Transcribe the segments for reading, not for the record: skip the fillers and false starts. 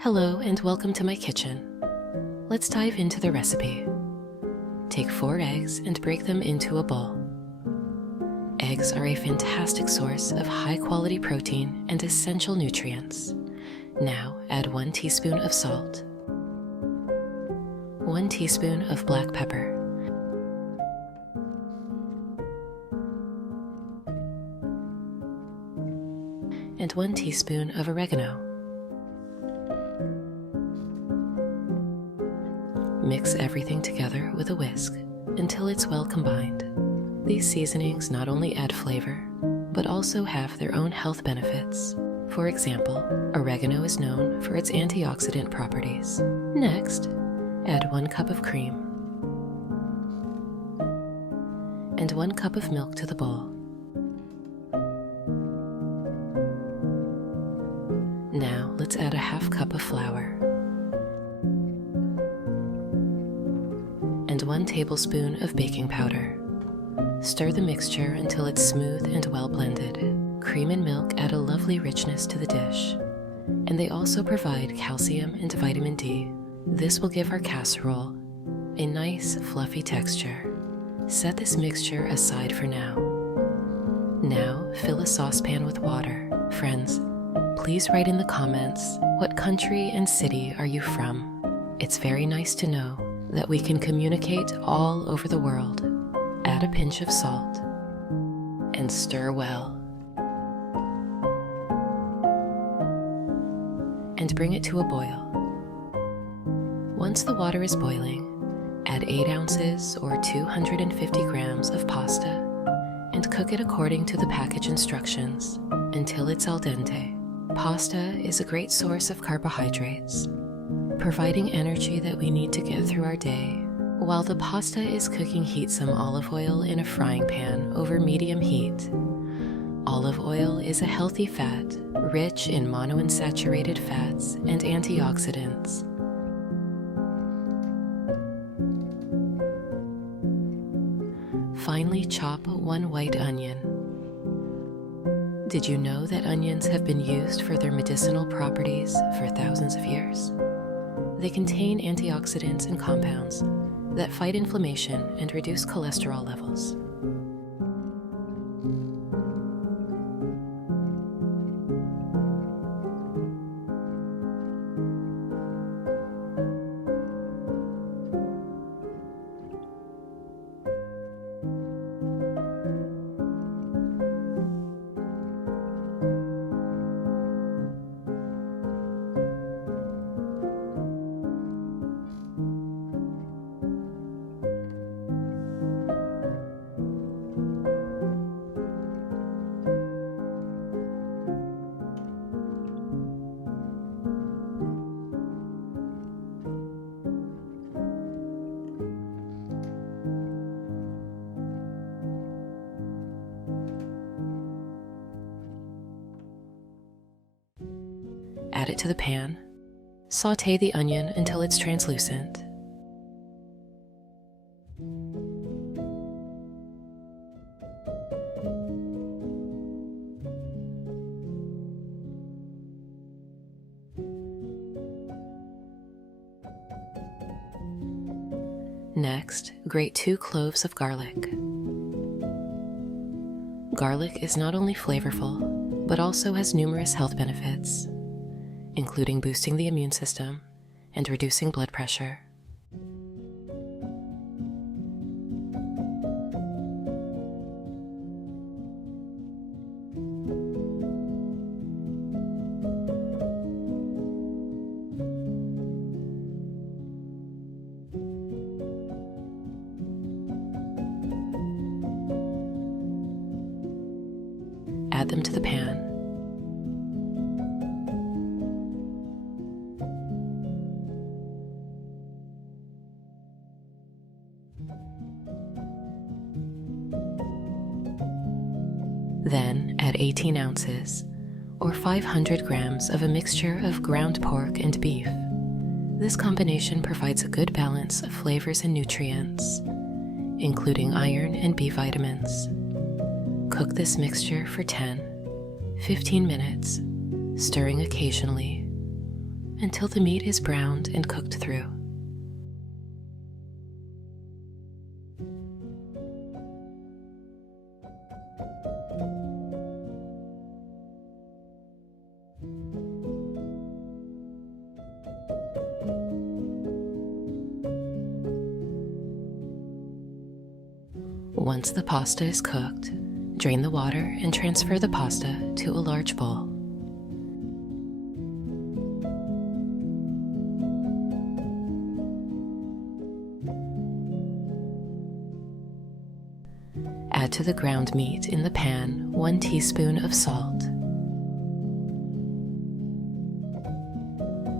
Hello and welcome to my kitchen. Let's dive into the recipe. Take 4 eggs and break them into a bowl. Eggs are a fantastic source of high-quality protein and essential nutrients. Now add 1 teaspoon of salt, 1 teaspoon of black pepper, and 1 teaspoon of oregano. Mix everything together with a whisk until it's well combined. These seasonings not only add flavor, but also have their own health benefits. For example, oregano is known for its antioxidant properties. Next, add 1 cup of cream and 1 cup of milk to the bowl. Now let's add a half cup of flour and 1 tablespoon of baking powder. Stir the mixture until it's smooth and well blended. Cream and milk add a lovely richness to the dish, and they also provide calcium and vitamin D. This will give our casserole a nice, fluffy texture. Set this mixture aside for now. Now fill a saucepan with water. Friends, please write in the comments, what country and city are you from? It's very nice to know that we can communicate all over the world. Add a pinch of salt and stir well. And bring it to a boil. Once the water is boiling, add 8 ounces or 250 grams of pasta and cook it according to the package instructions until it's al dente. Pasta is a great source of carbohydrates, providing energy that we need to get through our day. While the pasta is cooking, heat some olive oil in a frying pan over medium heat. Olive oil is a healthy fat, rich in monounsaturated fats and antioxidants. Finely chop 1 white onion. Did you know that onions have been used for their medicinal properties for thousands of years? They contain antioxidants and compounds that fight inflammation and reduce cholesterol levels. Add it to the pan. Sauté the onion until it's translucent. Next, grate 2 cloves of garlic. Garlic is not only flavorful, but also has numerous health benefits, including boosting the immune system and reducing blood pressure. Add them to the pan. Then add 18 ounces, or 500 grams of a mixture of ground pork and beef. This combination provides a good balance of flavors and nutrients, including iron and B vitamins. Cook this mixture for 10-15 minutes, stirring occasionally, until the meat is browned and cooked through. Once the pasta is cooked, drain the water and transfer the pasta to a large bowl. Add to the ground meat in the pan 1 teaspoon of salt,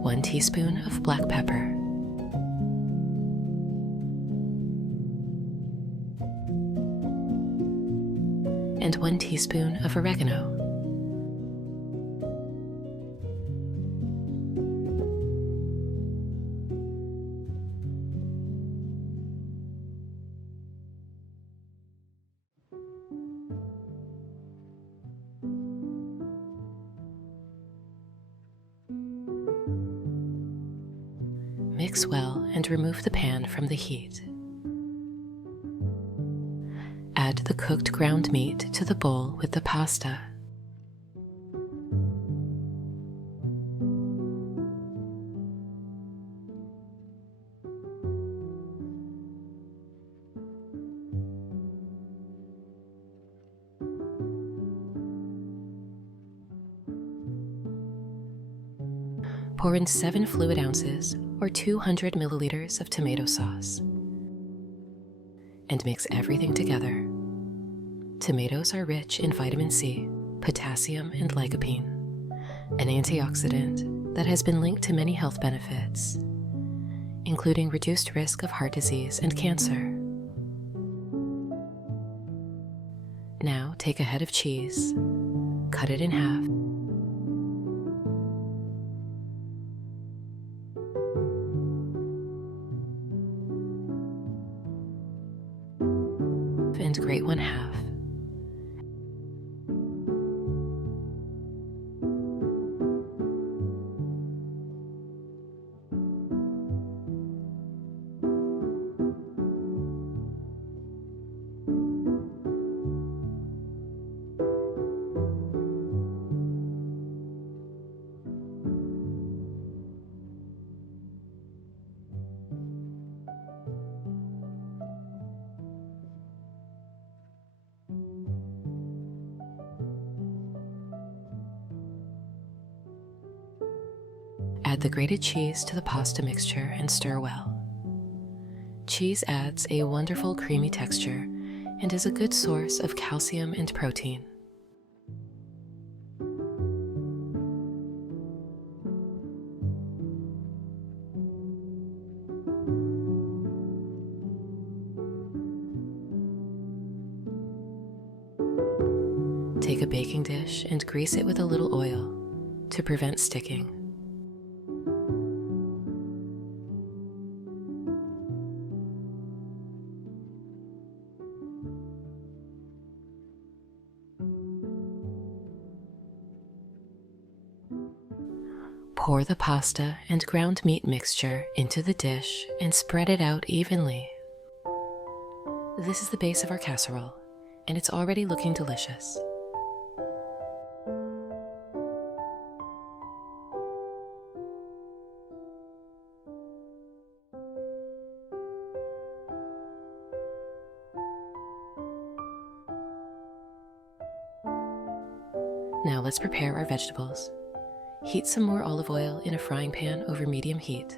1 teaspoon of black pepper, and 1 teaspoon of oregano. Mix well and remove the pan from the heat. Add the cooked ground meat to the bowl with the pasta. Pour in 7 fluid ounces or 200 milliliters of tomato sauce and mix everything together. Tomatoes are rich in vitamin C, potassium, and lycopene, an antioxidant that has been linked to many health benefits, including reduced risk of heart disease and cancer. Now take a head of cheese, cut it in half, and grate 1/2. Add the grated cheese to the pasta mixture and stir well. Cheese adds a wonderful creamy texture and is a good source of calcium and protein. Take a baking dish and grease it with a little oil to prevent sticking. Pour the pasta and ground meat mixture into the dish and spread it out evenly. This is the base of our casserole, and it's already looking delicious. Now let's prepare our vegetables. Heat some more olive oil in a frying pan over medium heat.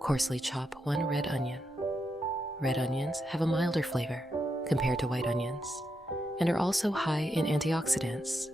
Coarsely chop 1 red onion. Red onions have a milder flavor compared to white onions and are also high in antioxidants.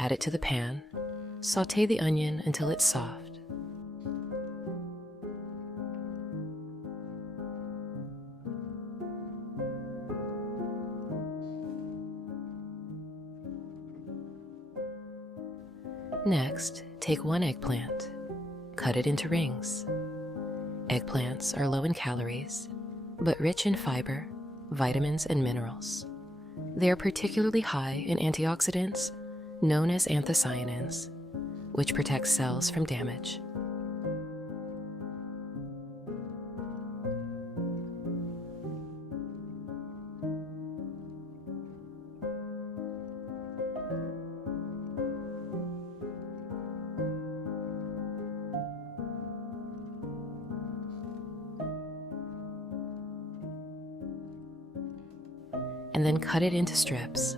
Add it to the pan. Sauté the onion until it's soft. Next, take one eggplant. Cut it into rings. Eggplants are low in calories, but rich in fiber, vitamins, and minerals. They are particularly high in antioxidants, known as anthocyanins, which protect cells from damage. And then cut it into strips.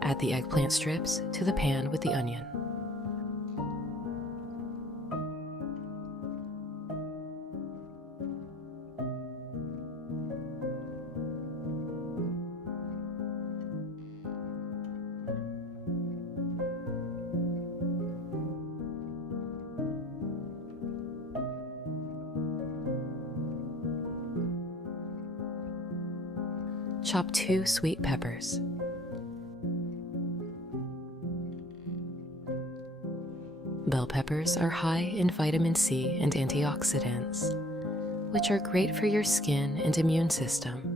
Add the eggplant strips to the pan with the onion. Chop 2 sweet peppers. Bell peppers are high in vitamin C and antioxidants, which are great for your skin and immune system.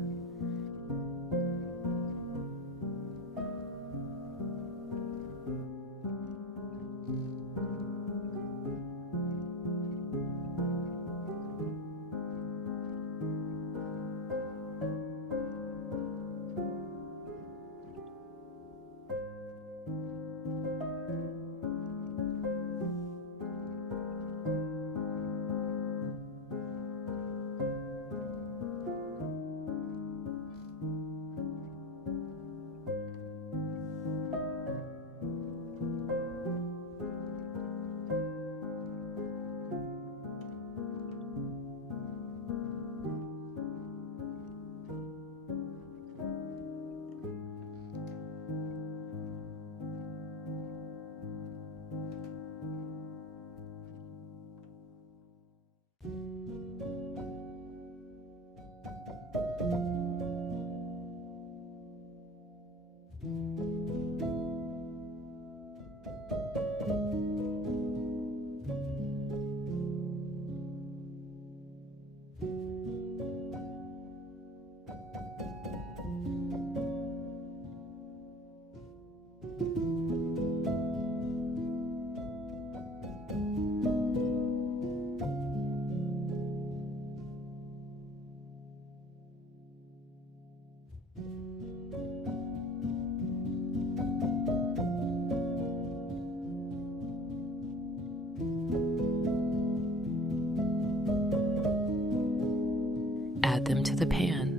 Add them to the pan.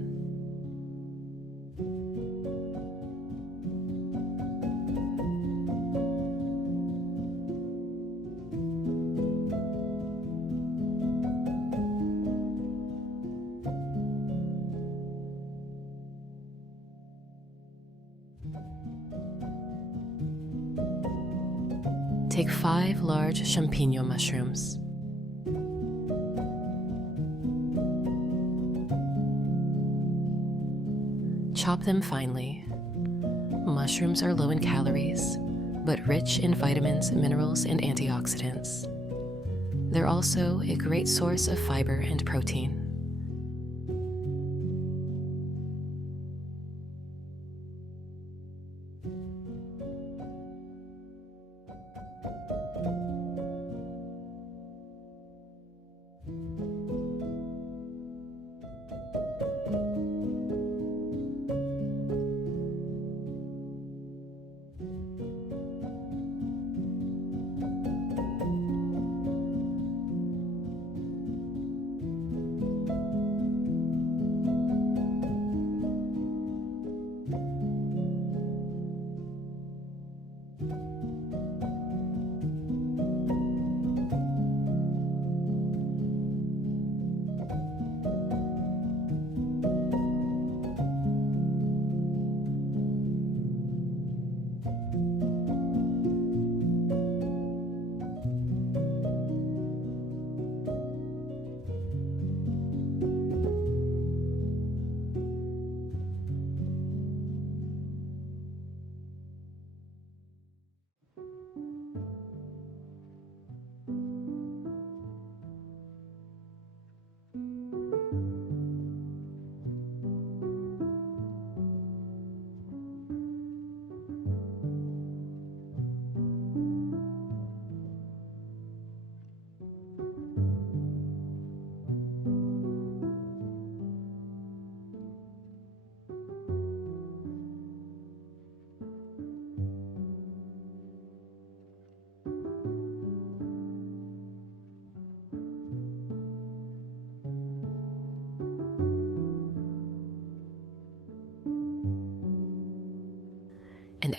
Take 5 large champignon mushrooms. Chop them finely. Mushrooms are low in calories, but rich in vitamins, minerals, and antioxidants. They're also a great source of fiber and protein.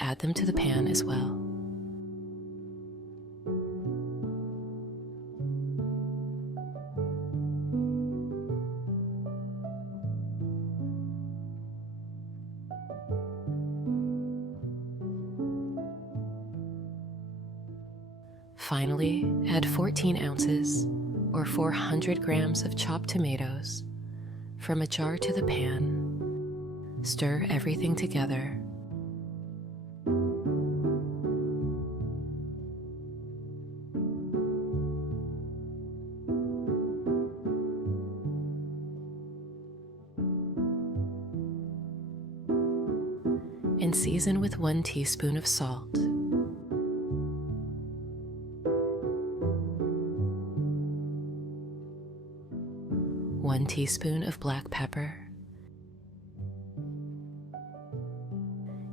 add them to the pan as well. Finally, add 14 ounces or 400 grams of chopped tomatoes from a jar to the pan. Stir everything together. And season with 1 teaspoon of salt. 1 teaspoon of black pepper,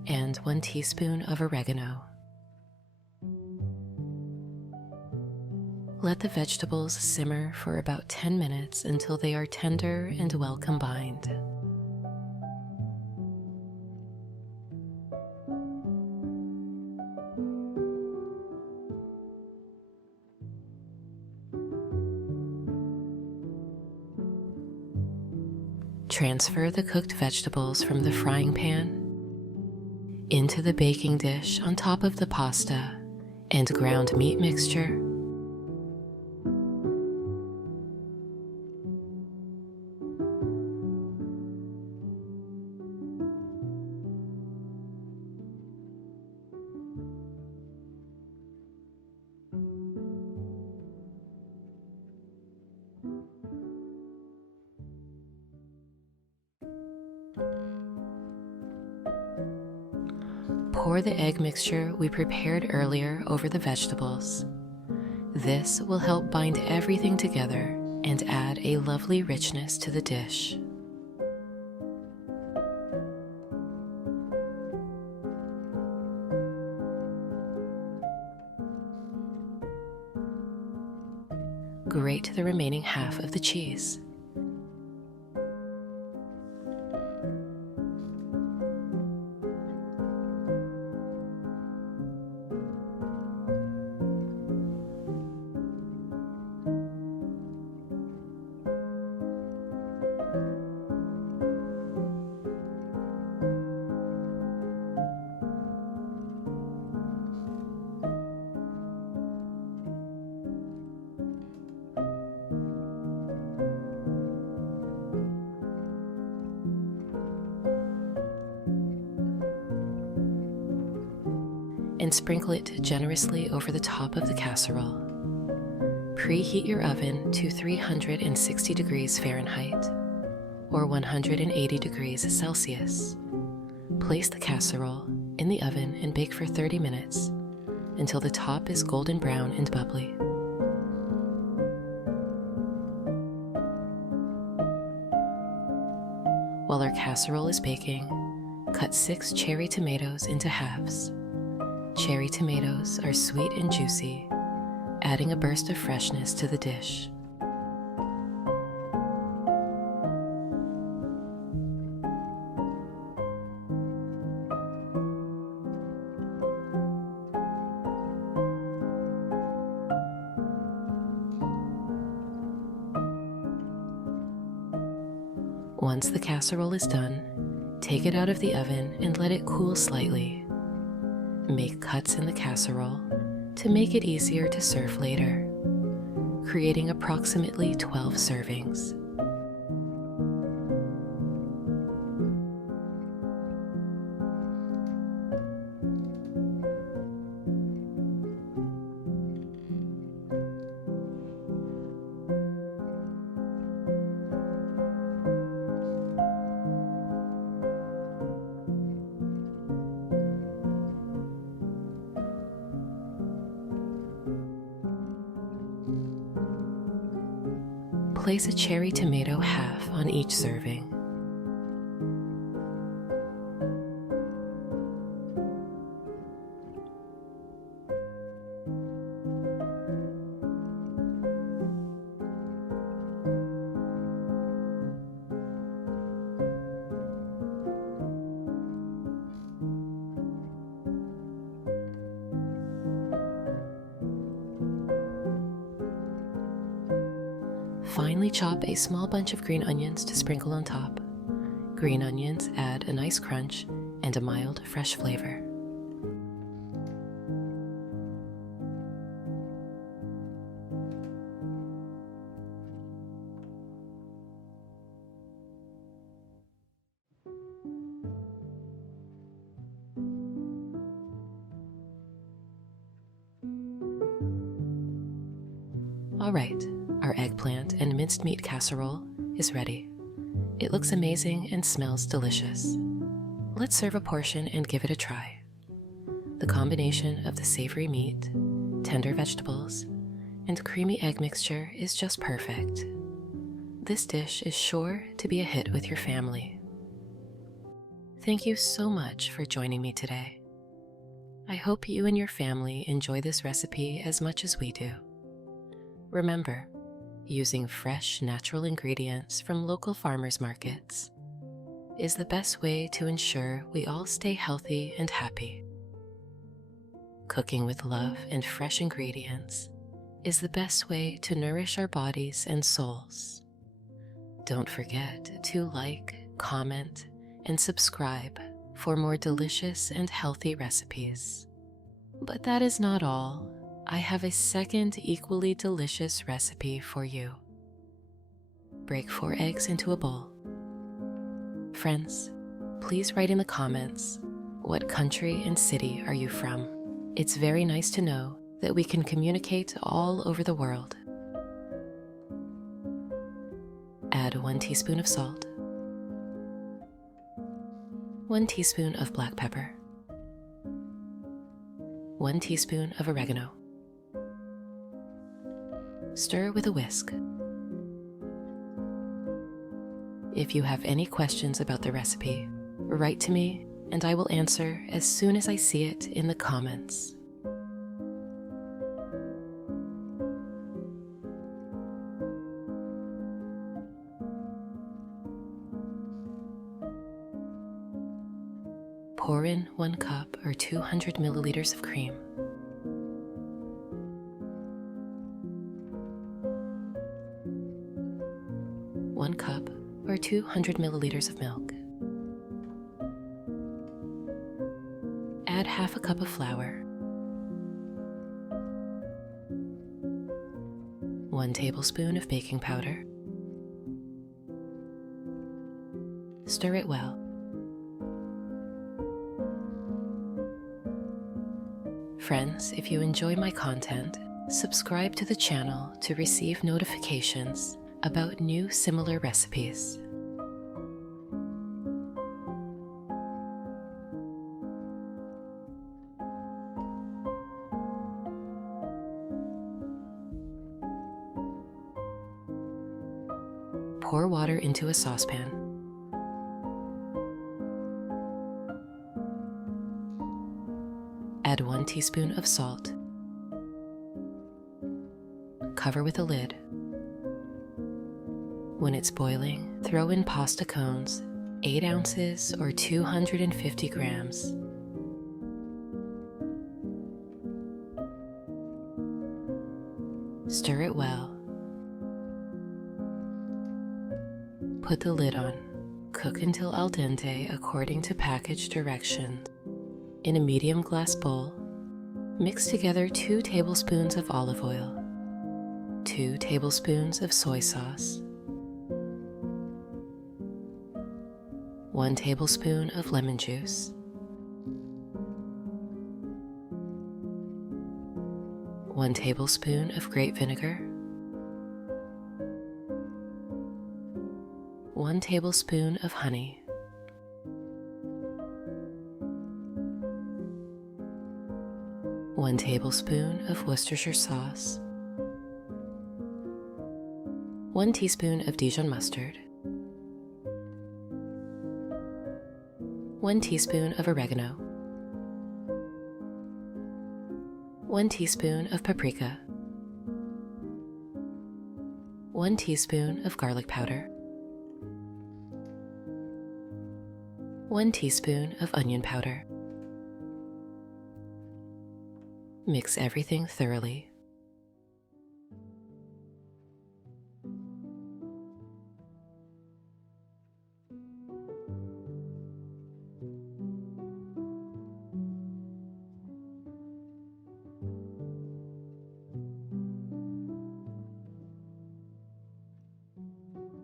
and 1 teaspoon of oregano. Let the vegetables simmer for about 10 minutes until they are tender and well combined. Transfer the cooked vegetables from the frying pan into the baking dish on top of the pasta and ground meat mixture. Pour the egg mixture we prepared earlier over the vegetables. This will help bind everything together and add a lovely richness to the dish. Grate the remaining half of the cheese. And sprinkle it generously over the top of the casserole. Preheat your oven to 360 degrees Fahrenheit or 180 degrees Celsius. Place the casserole in the oven and bake for 30 minutes until the top is golden brown and bubbly. While our casserole is baking, cut 6 cherry tomatoes into halves. Cherry tomatoes are sweet and juicy, adding a burst of freshness to the dish. Once the casserole is done, take it out of the oven and let it cool slightly. Make cuts in the casserole to make it easier to serve later, creating approximately 12 servings. Place a cherry tomato half on each serving. Finely chop a small bunch of green onions to sprinkle on top. Green onions add a nice crunch and a mild, fresh flavor. All right, our eggplant and minced meat casserole is ready. It looks amazing and smells delicious. Let's serve a portion and give it a try. The combination of the savory meat, tender vegetables, and creamy egg mixture is just perfect. This dish is sure to be a hit with your family. Thank you so much for joining me today. I hope you and your family enjoy this recipe as much as we do. Remember, using fresh, natural ingredients from local farmers markets is the best way to ensure we all stay healthy and happy. Cooking with love and fresh ingredients is the best way to nourish our bodies and souls. Don't forget to like, comment, and subscribe for more delicious and healthy recipes. But that is not all. I have a second equally delicious recipe for you. Break 4 eggs into a bowl. Friends, please write in the comments, what country and city are you from? It's very nice to know that we can communicate all over the world. Add 1 teaspoon of salt, 1 teaspoon of black pepper, 1 teaspoon of oregano. Stir with a whisk. If you have any questions about the recipe, write to me and I will answer as soon as I see it in the comments. Pour in 1 cup or 200 milliliters of cream. 1 cup or 200 milliliters of milk. Add half a cup of flour. 1 tablespoon of baking powder. Stir it well. Friends, if you enjoy my content, subscribe to the channel to receive notifications about new similar recipes. Pour water into a saucepan. Add 1 teaspoon of salt. Cover with a lid. When it's boiling, throw in pasta cones, 8 ounces or 250 grams. Stir it well. Put the lid on. Cook until al dente according to package directions. In a medium glass bowl, mix together 2 tablespoons of olive oil, 2 tablespoons of soy sauce, 1 tablespoon of lemon juice, 1 tablespoon of grape vinegar, 1 tablespoon of honey, 1 tablespoon of Worcestershire sauce, 1 teaspoon of Dijon mustard, 1 teaspoon of oregano, 1 teaspoon of paprika, 1 teaspoon of garlic powder, 1 teaspoon of onion powder. Mix everything thoroughly.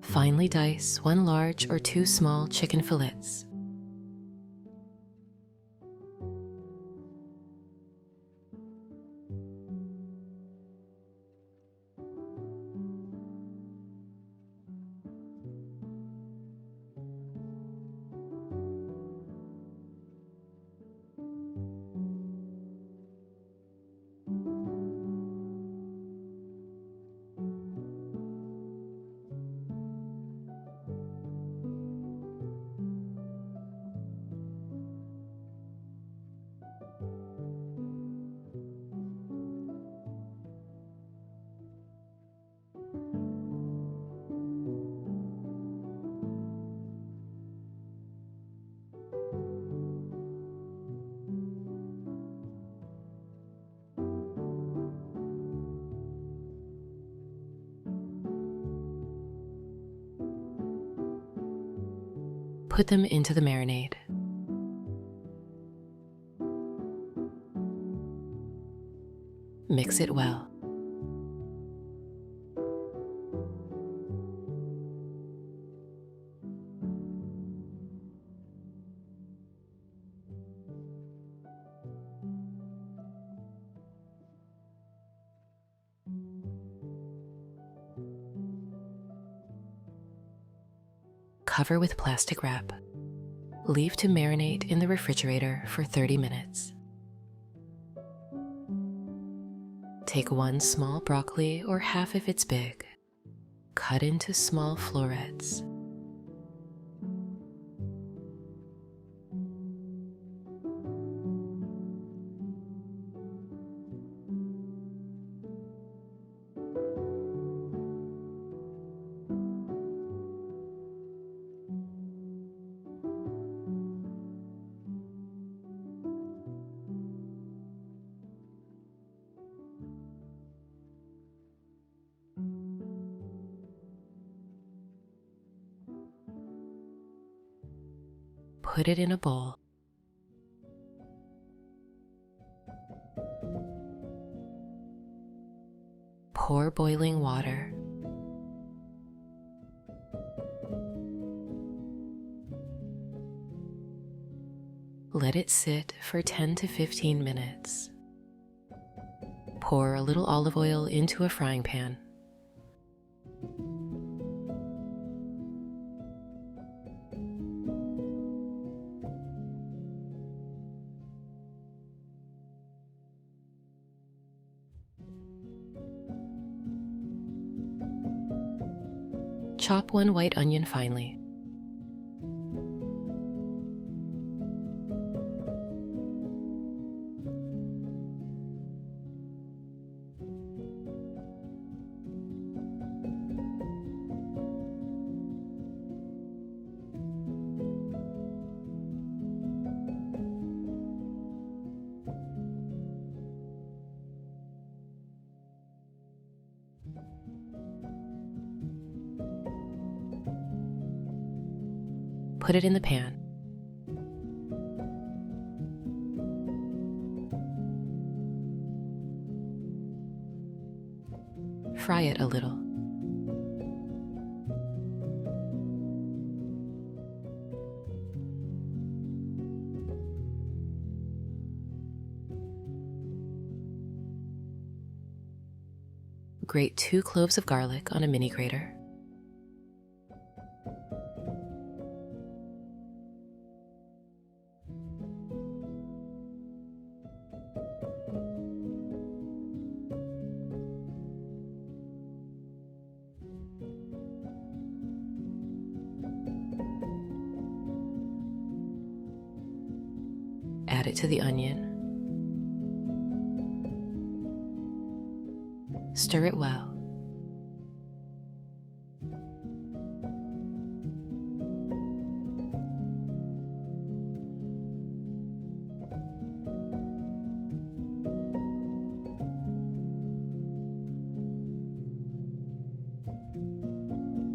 Finely dice 1 large or 2 small chicken fillets. Put them into the marinade. Mix it well. Cover with plastic wrap. Leave to marinate in the refrigerator for 30 minutes. Take 1 small broccoli or half if it's big. Cut into small florets. Put it in a bowl. Pour boiling water. Let it sit for 10 to 15 minutes. Pour a little olive oil into a frying pan. Chop 1 white onion finely. Put it in the pan. Fry it a little. Grate 2 cloves of garlic on a mini grater. Add it to the onion. Stir it well.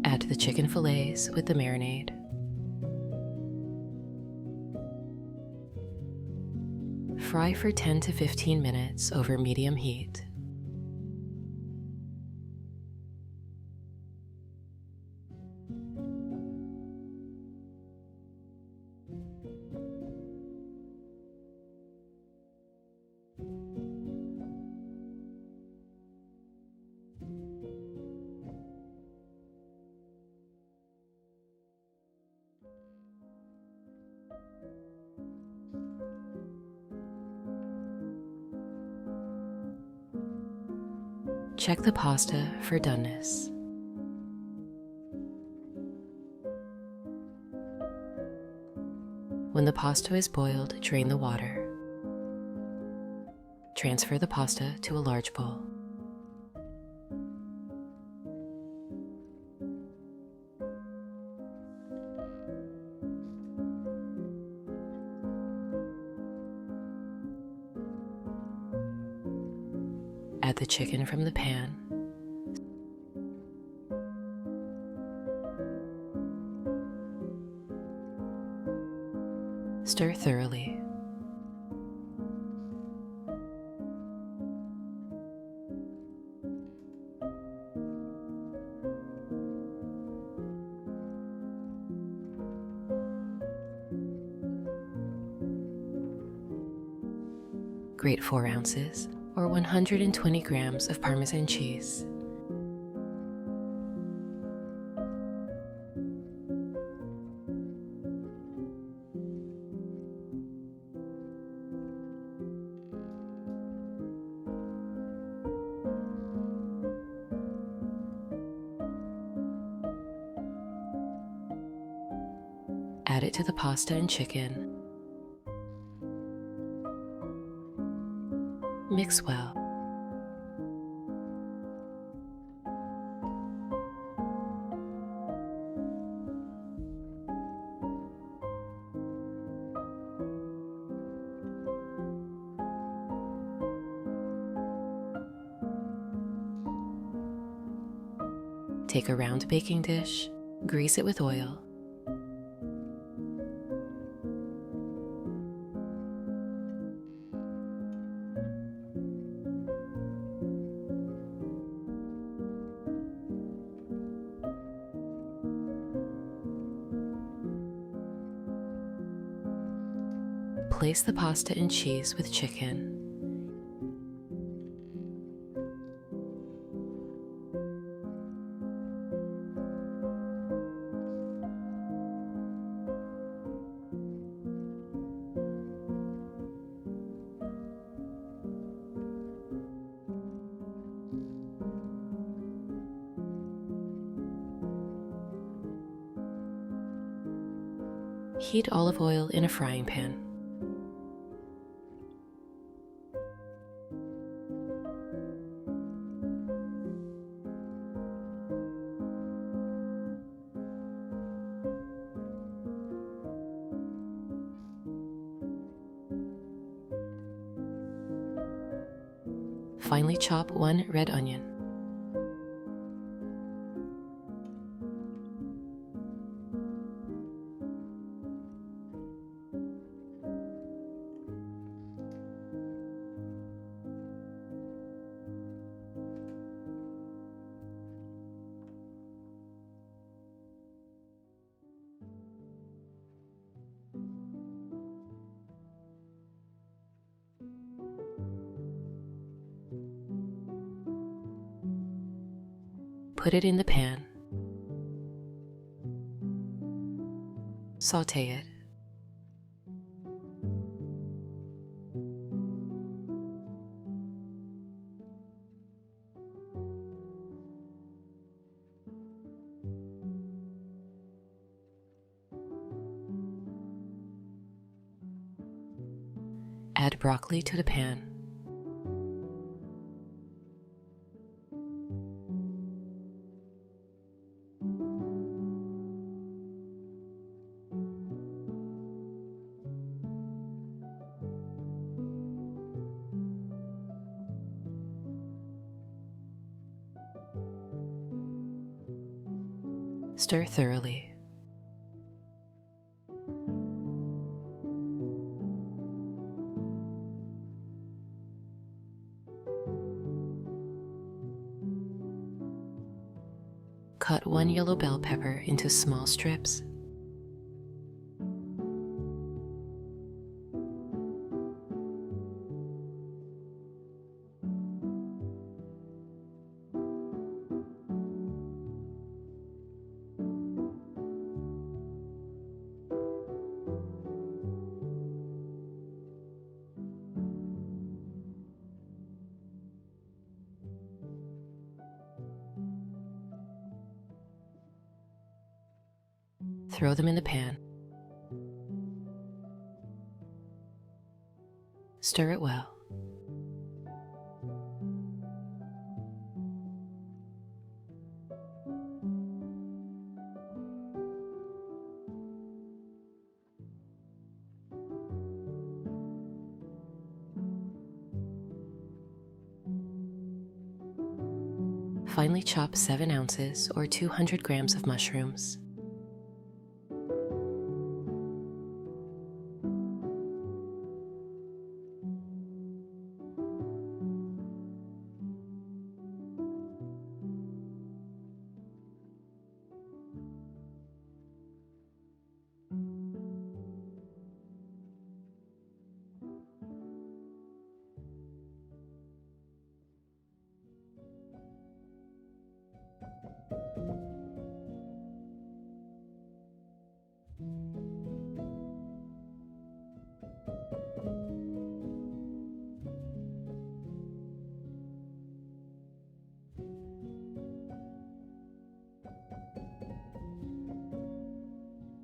Add the chicken fillets with the marinade. Fry for 10 to 15 minutes over medium heat. Check the pasta for doneness. When the pasta is boiled, drain the water. Transfer the pasta to a large bowl. Add the chicken from the pan. Stir thoroughly. Grate 4 ounces or 120 grams of Parmesan cheese. Add it to the pasta and chicken. Mix well. Take a round baking dish, grease it with oil. Place the pasta and cheese with chicken. Heat olive oil in a frying pan. Finely chop 1 red onion. Put it in the pan. Saute it. Add broccoli to the pan. Stir thoroughly. cut 1 yellow bell pepper into small strips. Throw them in the pan. Stir it well. Finely chop 7 ounces or 200 grams of mushrooms.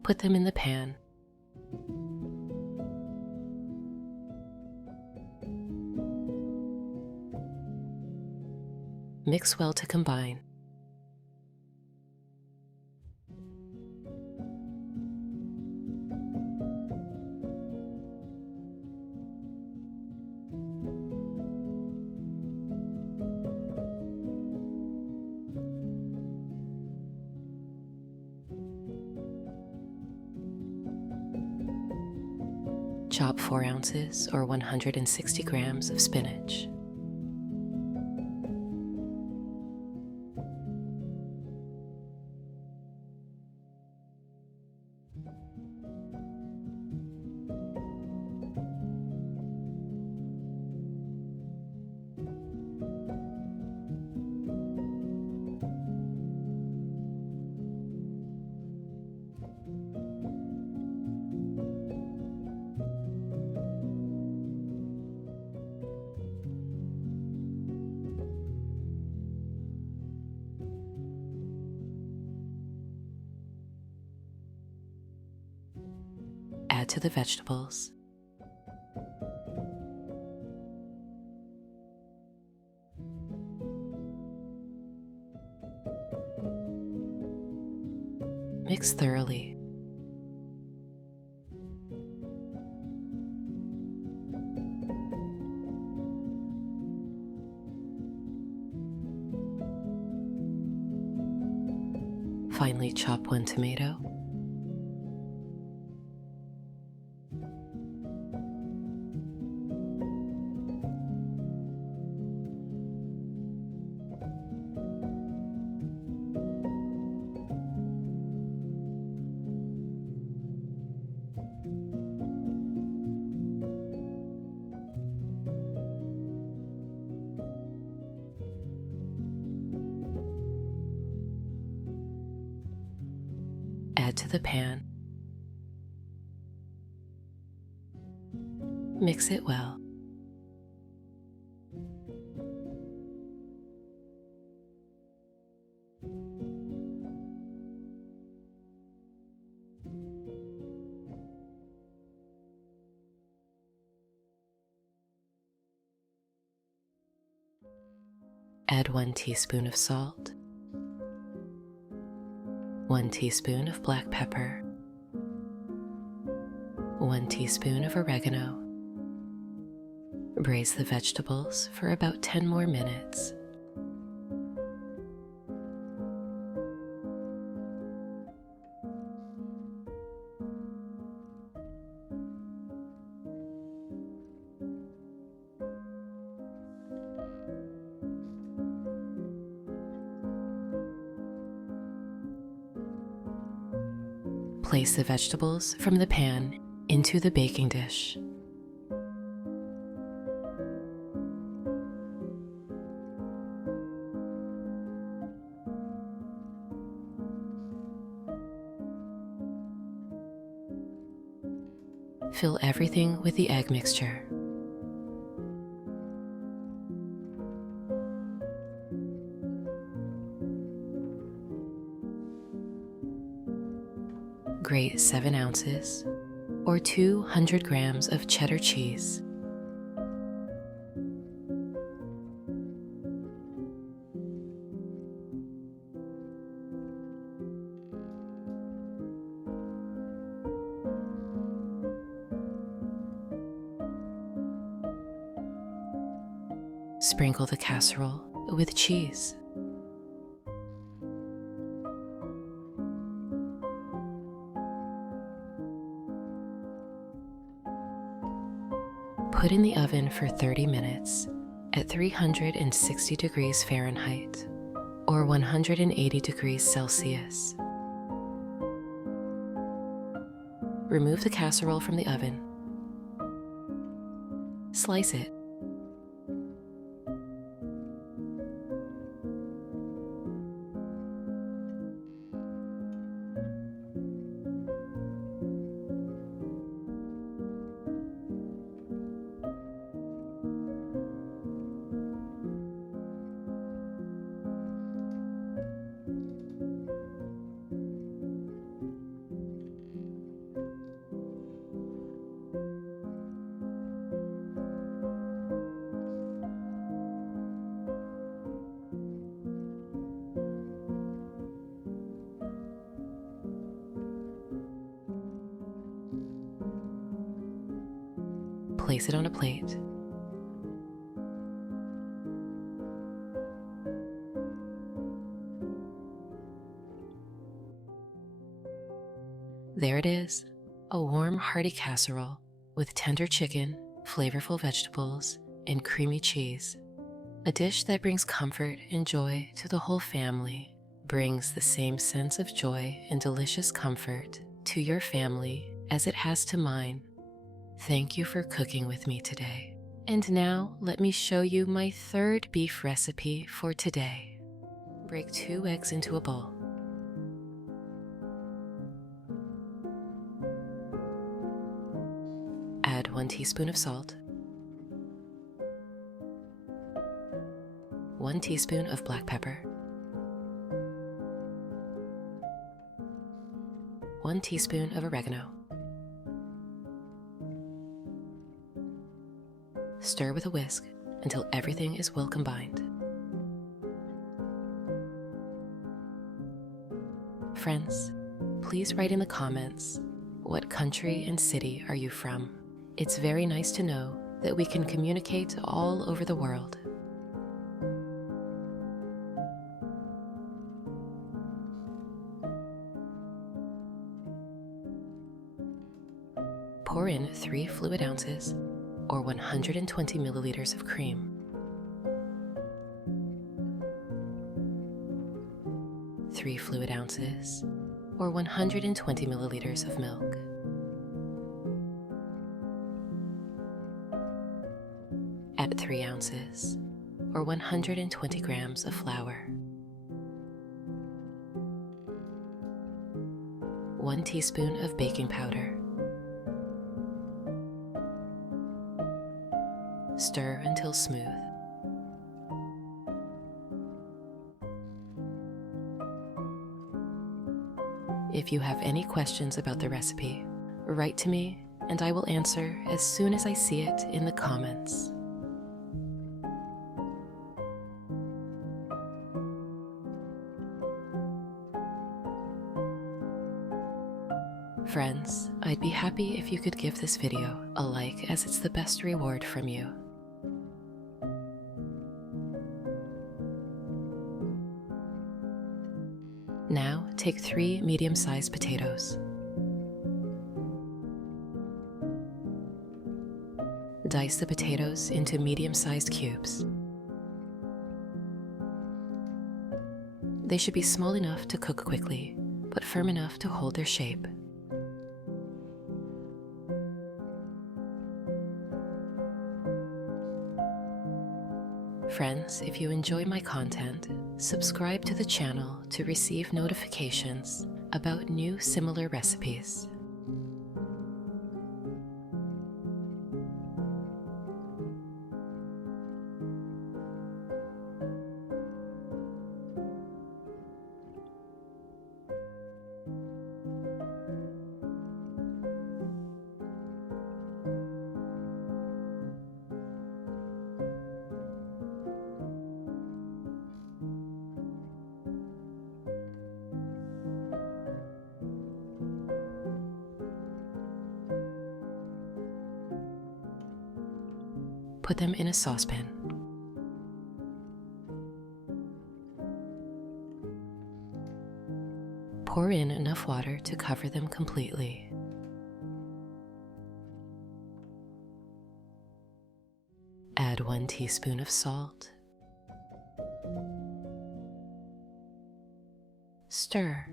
Put them in the pan. Mix well to combine. Chop 4 ounces or 160 grams of spinach. Add to the vegetables. Mix thoroughly. Finely chop 1 tomato. Add to the pan. Mix it well. Add 1 teaspoon of salt, 1 teaspoon of black pepper, 1 teaspoon of oregano. Braise the vegetables for about 10 more minutes. Place the vegetables from the pan into the baking dish. Fill everything with the egg mixture. Grate 7 ounces or 200 grams of cheddar cheese. Sprinkle the casserole with cheese. Put in the oven for 30 minutes at 360 degrees Fahrenheit or 180 degrees Celsius. Remove the casserole from the oven. Slice it. Place it on a plate. There it is, a warm, hearty casserole with tender chicken, flavorful vegetables, and creamy cheese. A dish that brings comfort and joy to the whole family, brings the same sense of joy and delicious comfort to your family as it has to mine. Thank you for cooking with me today. And now let me show you my third beef recipe for today. Break 2 eggs into a bowl. Add 1 teaspoon of salt, 1 teaspoon of black pepper, 1 teaspoon of oregano. Stir with a whisk until everything is well combined. Friends, please write in the comments, what country and city are you from? It's very nice to know that we can communicate all over the world. Pour in 3 fluid ounces or 120 milliliters of cream. 3 fluid ounces or 120 milliliters of milk. Add 3 ounces or 120 grams of flour. 1 teaspoon of baking powder. Stir until smooth. If you have any questions about the recipe, write to me and I will answer as soon as I see it in the comments. Friends, I'd be happy if you could give this video a like, as it's the best reward from you. Now take 3 medium-sized potatoes. Dice the potatoes into medium-sized cubes. They should be small enough to cook quickly, but firm enough to hold their shape. friends if you enjoy my content. Subscribe to the channel to receive notifications about new similar recipes. Put them in a saucepan. Pour in enough water to cover them completely. Add 1 teaspoon of salt. Stir.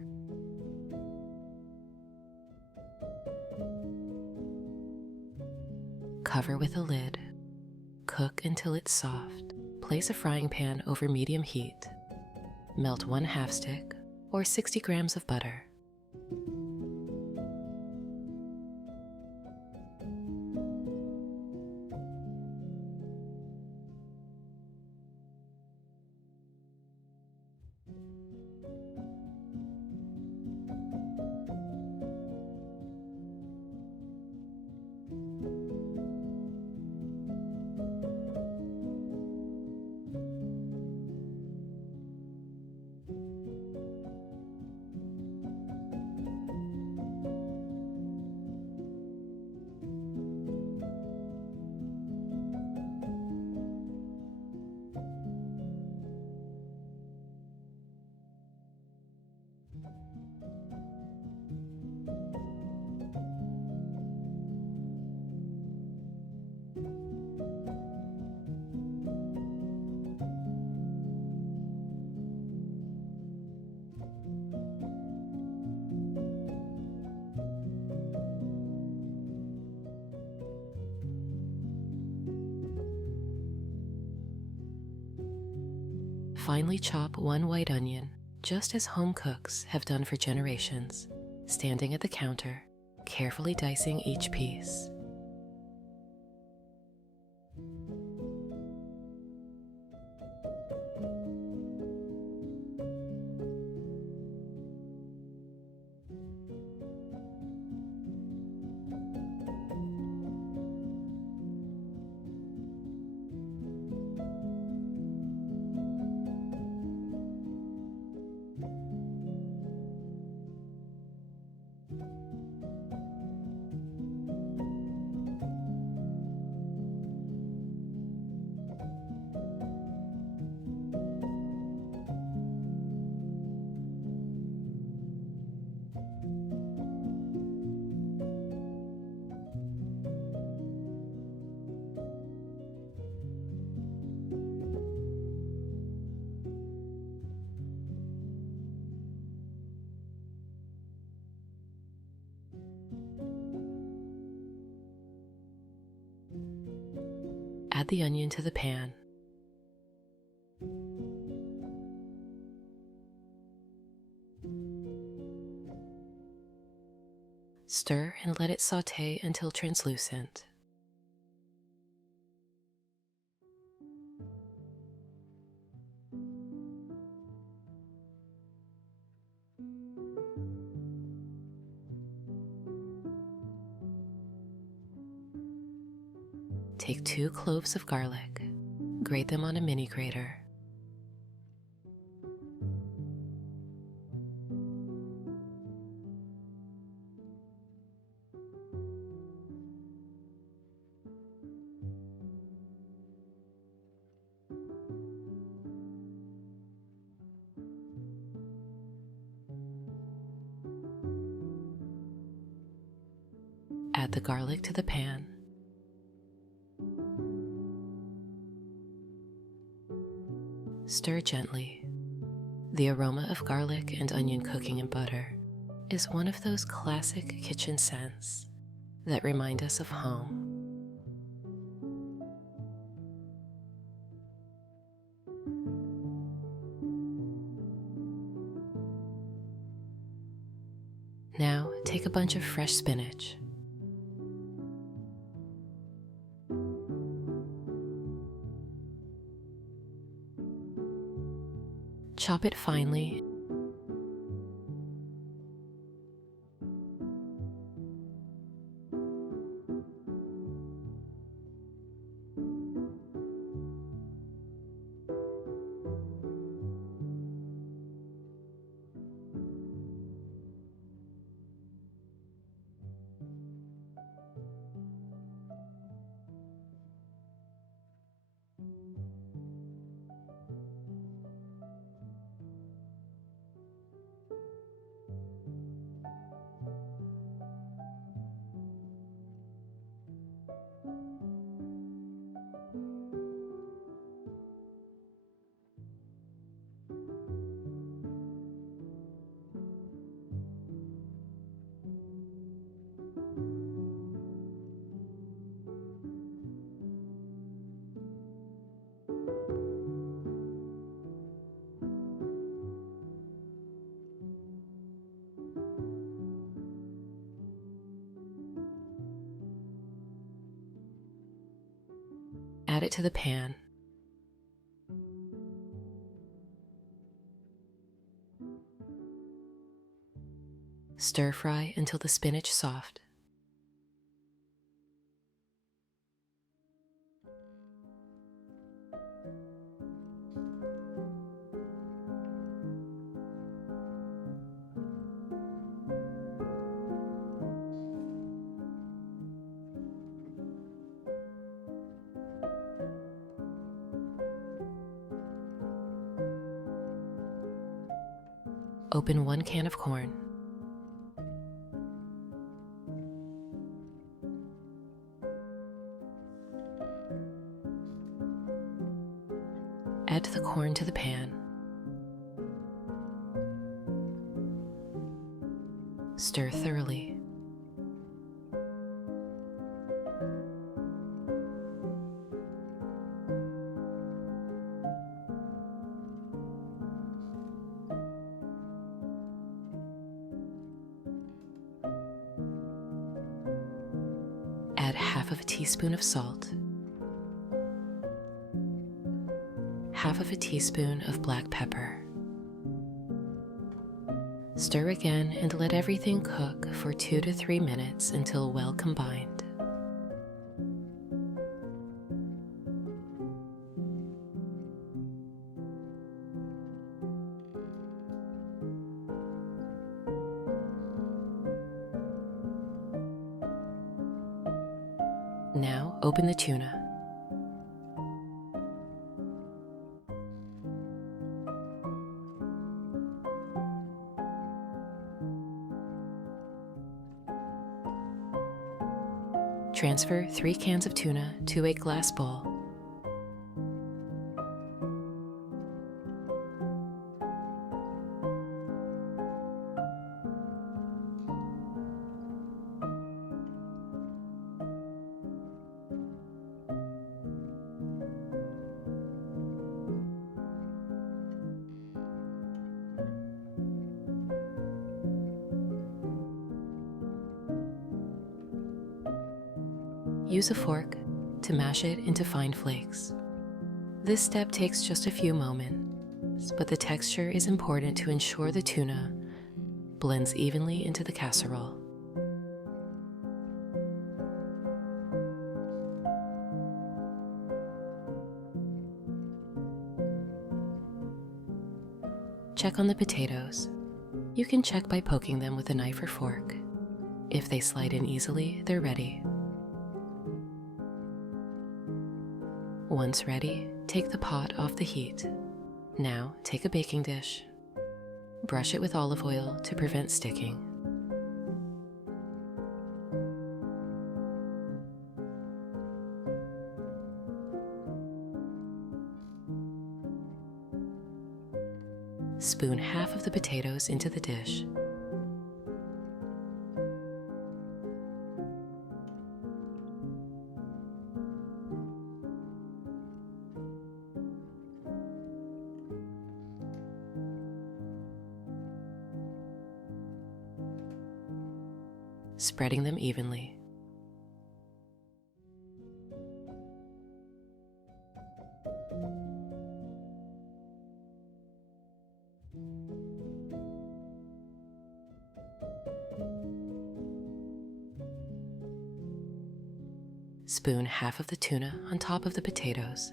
Cover with a lid. Cook until it's soft. Place a frying pan over medium heat. Melt 1/2 stick or 60 grams of butter. Finely chop 1 white onion, just as home cooks have done for generations, standing at the counter, carefully dicing each piece. Add the onion to the pan. Stir and let it saute until translucent. Take 2 cloves of garlic, grate them on a mini grater. Add the garlic to the pan. Stir gently. The aroma of garlic and onion cooking in butter is one of those classic kitchen scents that remind us of home. Now, take a bunch of fresh spinach. Chop it finely. Add it to the pan. Stir fry until the spinach soft. Open 1 can of corn. Add the corn to the pan. Stir thoroughly. Add half of a teaspoon of salt, half of a teaspoon of black pepper. Stir again and let everything cook for 2 to 3 minutes until well combined. Now open the tuna. Transfer 3 cans of tuna to a glass bowl. Use a fork to mash it into fine flakes. This step takes just a few moments, but the texture is important to ensure the tuna blends evenly into the casserole. Check on the potatoes. You can check by poking them with a knife or fork. If they slide in easily, they're ready. Once ready, take the pot off the heat. Now take a baking dish. Brush it with olive oil to prevent sticking. Spoon half of the potatoes into the dish. spreading them evenly. Spoon half of the tuna on top of the potatoes.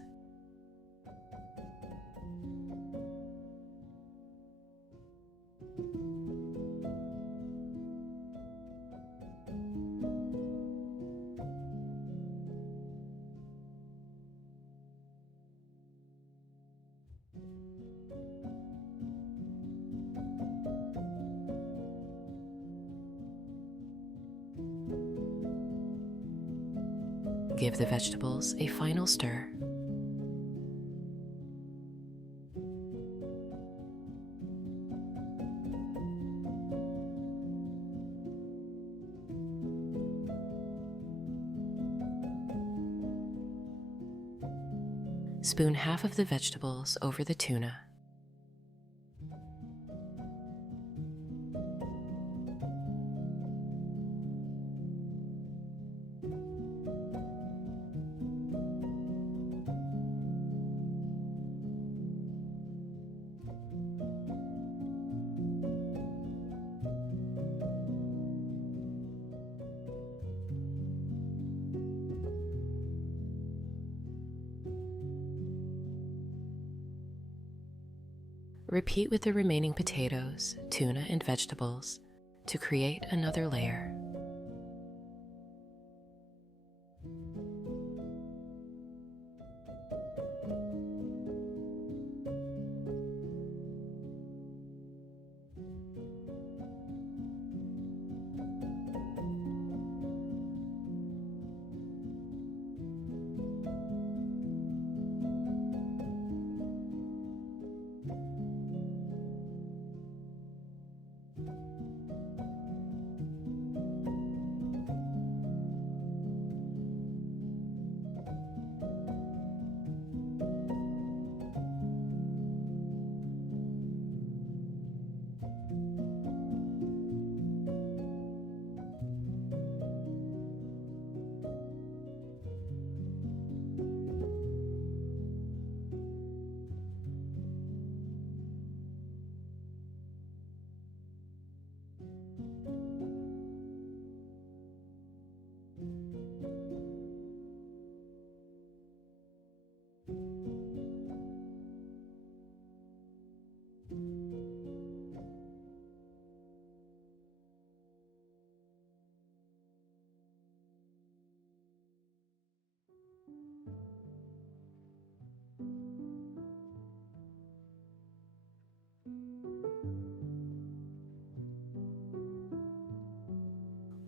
Give the vegetables a final stir. Spoon half of the vegetables over the tuna. Repeat with the remaining potatoes, tuna, and vegetables to create another layer.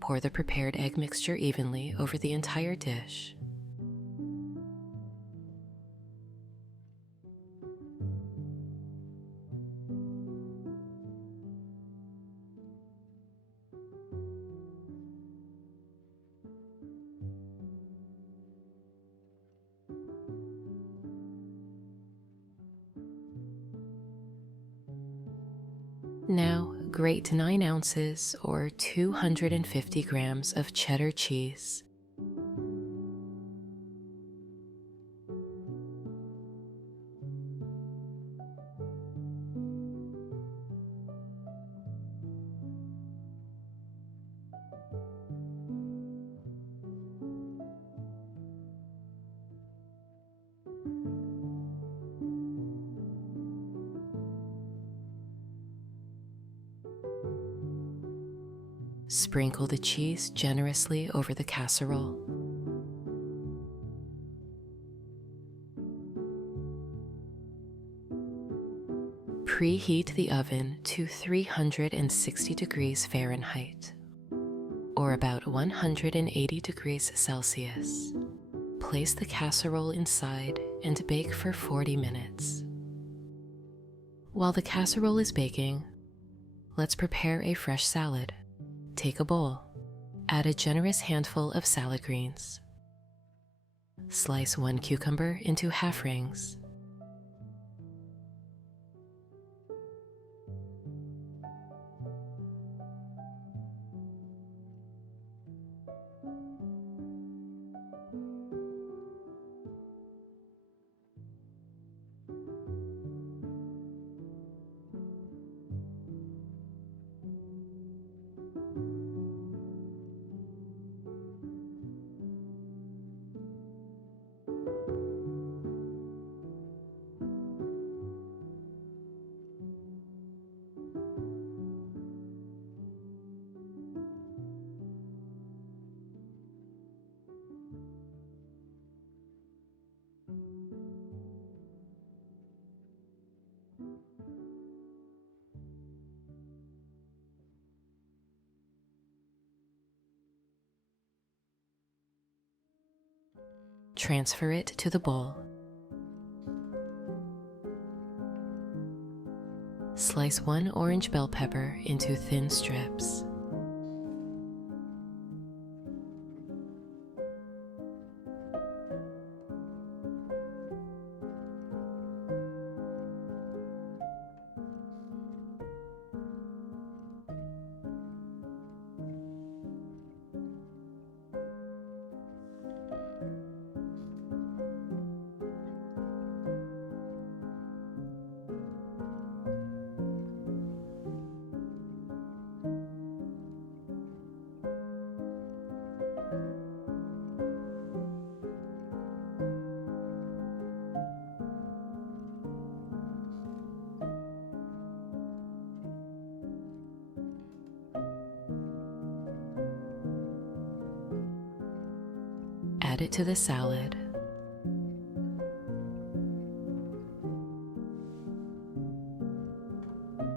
Pour the prepared egg mixture evenly over the entire dish. Now, grate 9 ounces or 250 grams of cheddar cheese. Sprinkle the cheese generously over the casserole. Preheat the oven to 360 degrees Fahrenheit, or about 180 degrees Celsius. Place the casserole inside and bake for 40 minutes. While the casserole is baking, let's prepare a fresh salad. Take a bowl. Add a generous handful of salad greens. Slice 1 cucumber into half rings. Transfer it to the bowl. Slice 1 orange bell pepper into thin strips. Add it to the salad.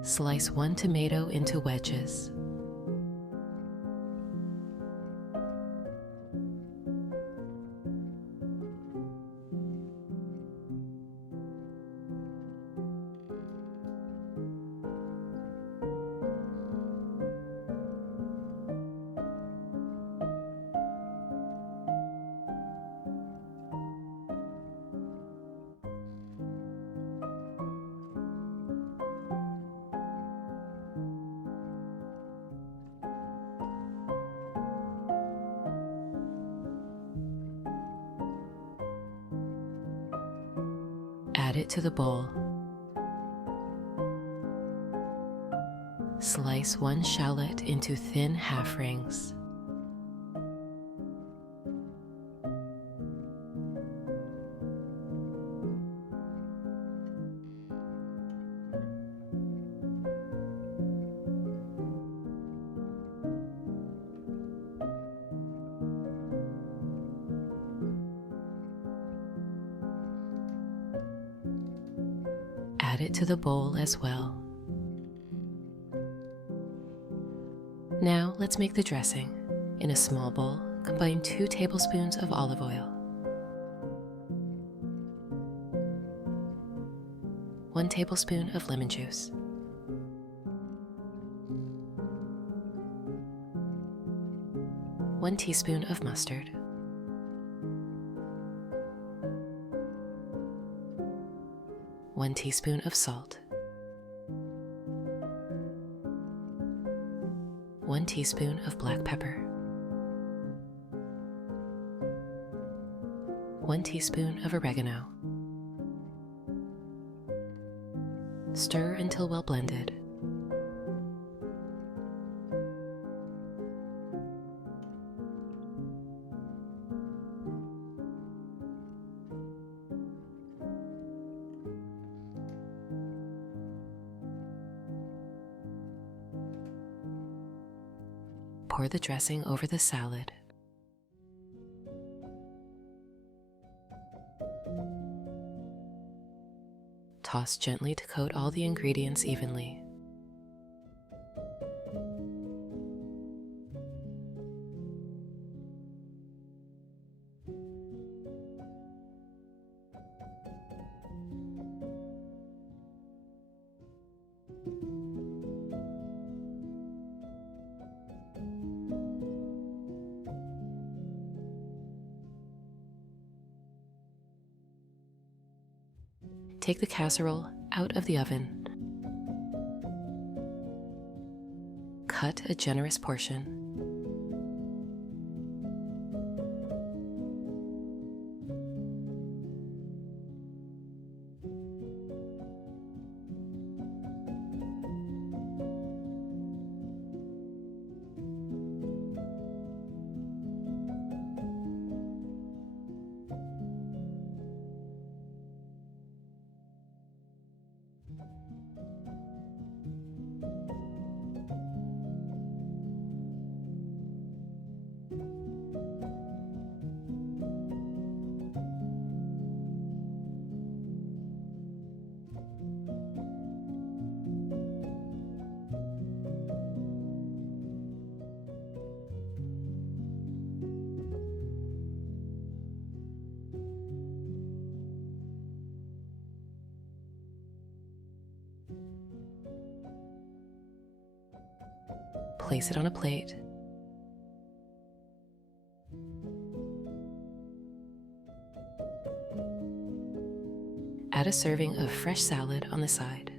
Slice 1 tomato into wedges. Add it to the bowl. Slice 1 shallot into thin half rings. Add it to the bowl as well. Now let's make the dressing. In a small bowl, combine 2 tablespoons of olive oil, 1 tablespoon of lemon juice, 1 teaspoon of mustard, 1 teaspoon of salt, 1 teaspoon of black pepper, 1 teaspoon of oregano. Stir until well blended. Pour the dressing over the salad. Toss gently to coat all the ingredients evenly. Take the casserole out of the oven. Cut a generous portion. place it on a plate. Add a serving of fresh salad on the side.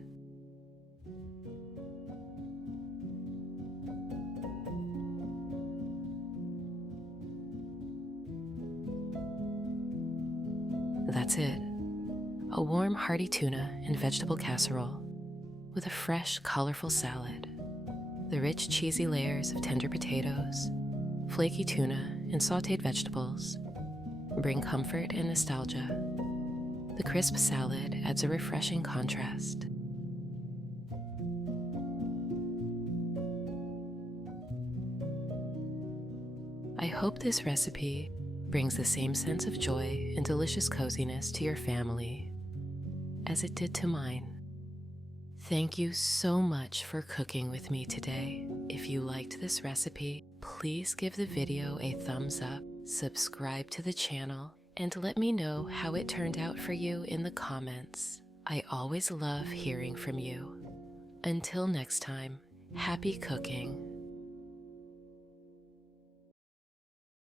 That's it. A warm, hearty tuna and vegetable casserole with a fresh, colorful salad, the rich, cheesy layers of tender potatoes, flaky tuna, and sautéed vegetables bring comfort and nostalgia. The crisp salad adds a refreshing contrast. I hope this recipe brings the same sense of joy and delicious coziness to your family as it did to mine. Thank you so much for cooking with me today. If you liked this recipe, please give the video a thumbs up, subscribe to the channel, and let me know how it turned out for you in the comments. I always love hearing from you. Until next time, happy cooking.